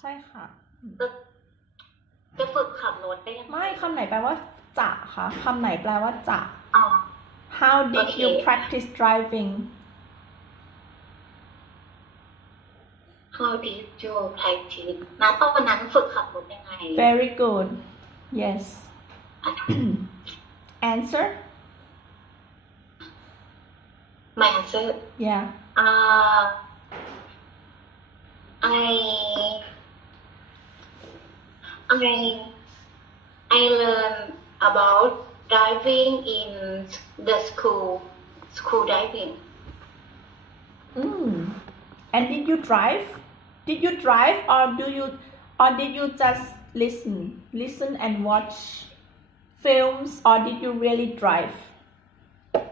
ใช่ค่ะอืมจะจะฝึกขับรถได้ยังไงไม่คำไหนแปลว่าจะคะคำไหนแปลว่าจะอ๋อ How did you โอเค practice driving How did you practice นะตอนนั้นฝึกขับรถยังไง Very good yes Answer My answer yeah uh, I I I learn about driving in the school school diving. Mm. And did you drive? Did you drive or do you or did you just listen? Listen and watch films or did you really drive?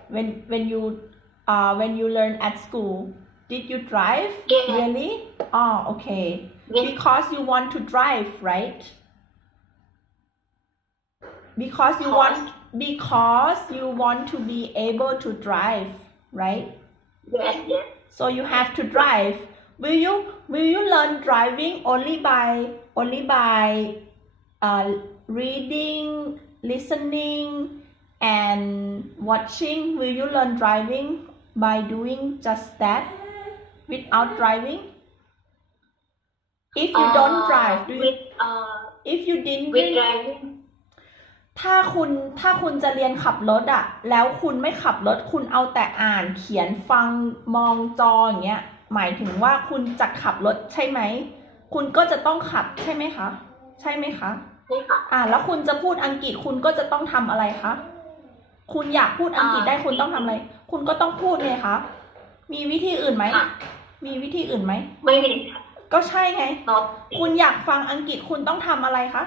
When when you uh when you learn at school, did you drive? Yeah. Really? Oh, okay. Yes. Because you want to drive, right? Because you want because you want to be able to drive, right? yes yes So you have to drive. Will you will you learn driving only by only by uh, reading, listening, and watching? Will you learn driving by doing just that without driving? If you don't Uh, drive, do you, with uh if you didn't with driving ถ้าคุณถ้าคุณจะเรียนขับรถอะแล้วคุณไม่ขับรถ คุณเอาแต่อ่านเขียนฟังมองจออย่างเงี้ยหมายถึงว่าคุณจะขับรถใช่ไหม คุณก็จะต้องขับใช่ไหมคะ ใช่ไหมคะใช่ค่ะอ่า แล้วคุณจะพูดอังกฤษคุณก็จะต้องทำอะไรคะคุณอยากพูดอังกฤษได้อ่าคุณต้องทำอะไร คุณก็ต้องพูดไงคะมีวิธีอื่นไหมค่ะมีวิธีอื่นไหมไม่มีค่ะก็ใช่ไง not คุณอยากฟังอังกฤษคุณต้องทำอะไรคะ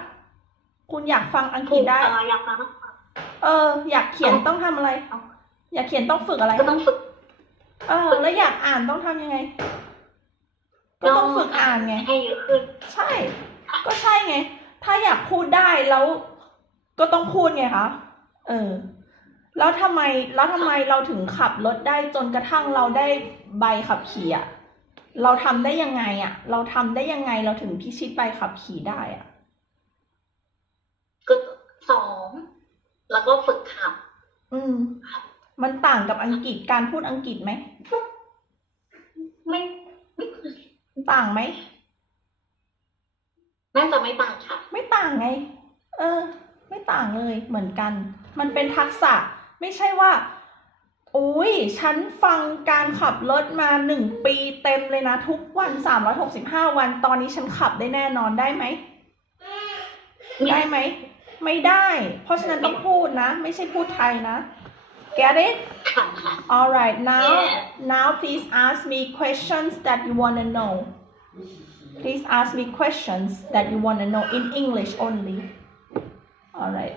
คุณอยากฟังอังกถูฤษกได้ เอ่ออยากฟังเออ อยากเขียนต้องทำอะไร อยากเขียนต้องฝึกอะไร ก็ต้องฝึก เออ แล้วอยากอ่านต้องทำยังไง ก็ต้องฝึกอ่านไง ให้เยอะขึ้น ใช่ ก็ใช่ไง ถ้าอยากพูดได้แล้ว ก็ต้องพูดไงคะ เออ แล้วทำไม แล้วทำไมเราถึงขับรถได้จนกระทั่งเราได้ใบขับขี่อะเราทำได้ยังไงอะเราทำได้ยังไงเราถึงพิชิตใบขับขี่ได้อะ ก็สองแล้วก็ฝึกขับ อืม มันต่างกับอังกฤษการพูดอังกฤษไหม ไม่ไม่ต่างไหมน่าจะไม่ต่างค่ะ ไม่ต่างไง เออ ไม่ต่างเลยเหมือนกัน มันเป็นทักษะ ไม่ใช่ว่าโอ้ย ฉันฟังการขับรถมาหนึ่งปีเต็มเลยนะ ทุกวันสามร้อยหกสิบห้าวัน ตอนนี้ฉันขับได้แน่นอนได้ไหม ได้ไหม ไม่ได้ เพราะฉะนั้นต้องพูดนะ ไม่ใช่พูดไทยนะ get it ค่ะค่ะ alright now Yeah. now please ask me questions that you wanna know please ask me questions that you wanna know in English only alright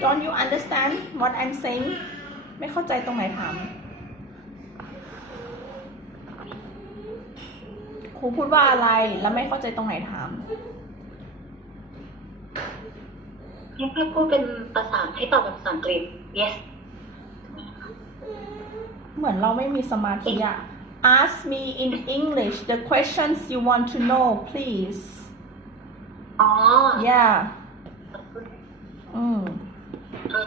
don't you understand what I'm saying ไม่เข้าใจตรงไหนถาม รูพูดว่าอะไรแล้วไม่เข้าใจตรงไหนถามให้ให้พูดเป็นภาษาให้ตอบเป็นภาษาอังกฤษ yes เหมือนเราไม่มีสมาธิอะ ask me in English the questions you want to know please อ๋อ yeah อืมเออ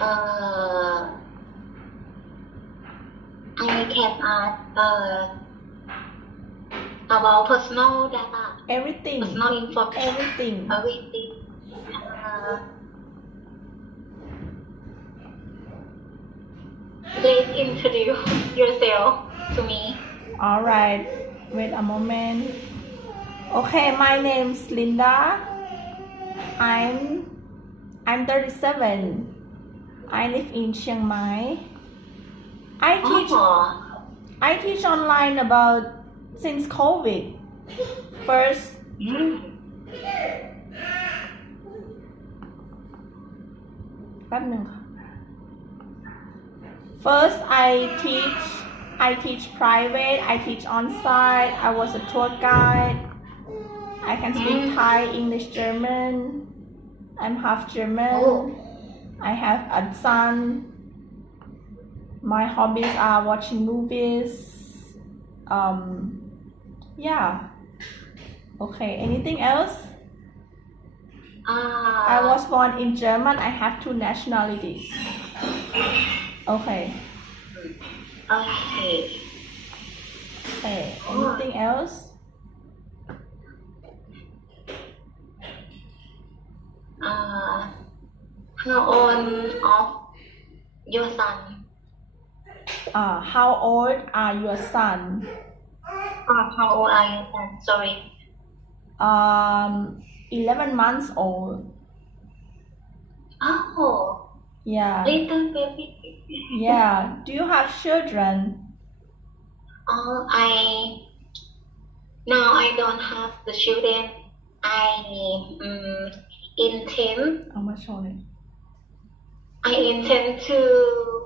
Uh, I can ask uh, about personal data. Uh. Everything. Personal info, Everything. Everything. Uh, please introduce yourself to me. All right. Wait a moment. Okay, my name's Linda. I'm I'm 37. I live in Chiang Mai. I teach I teach online about since COVID. First First I teach I teach private, I teach on site, I was a tour guide. I can speak hmm. Thai, English, German. I'm half German. Oh. I have a son. My hobbies are watching movies. Um yeah. Okay anything else? Uh, I was born in German. I have two nationalities. Okay. Okay. okay anything else how old of your son? uh, how old are your son Uh, how old are your son? Sorry. um 11 months old Oh, yeah little baby. yeah do you have children Oh, I now I don't have the children. I um, intend เอามาโชว์เลย I intend to